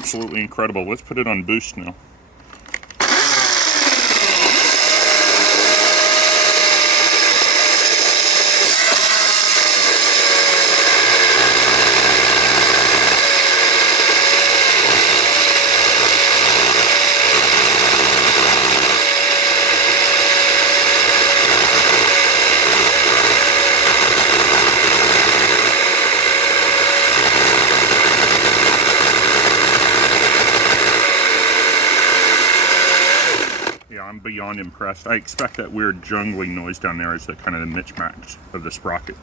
absolutely incredible. Let's put it on boost now. I'm beyond impressed. I expect that weird jungling noise down there as the kind of the mismatch of the sprocket.